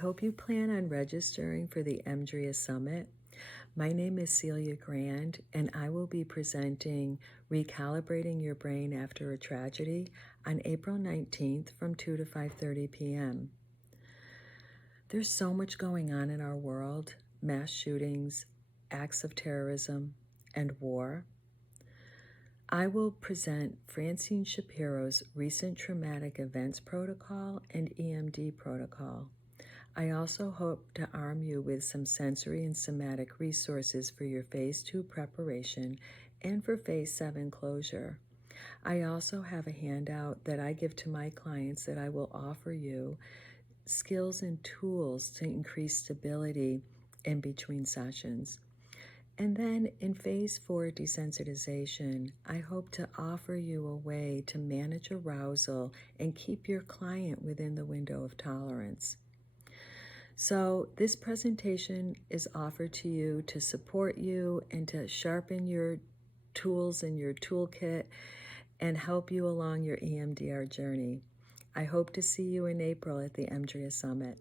hope you plan on registering for the EMDR Summit. My name is Celia Grand, and I will be presenting Recalibrating Your Brain After a Tragedy on April 19th from 2 to 5:30 p.m. There's so much going on in our world: mass shootings, acts of terrorism, and war. I will present Francine Shapiro's recent traumatic events protocol and EMD protocol. I also hope to arm you with some sensory and somatic resources for your Phase 2 preparation and for Phase 7 closure. I also have a handout that I give to my clients that I will offer you skills and tools to increase stability in between sessions. And then in Phase 4 desensitization, I hope to offer you a way to manage arousal and keep your client within the window of tolerance. So this presentation is offered to you to support you and to sharpen your tools in your toolkit and help you along your EMDR journey. I hope to see you in April at the EMDR Summit.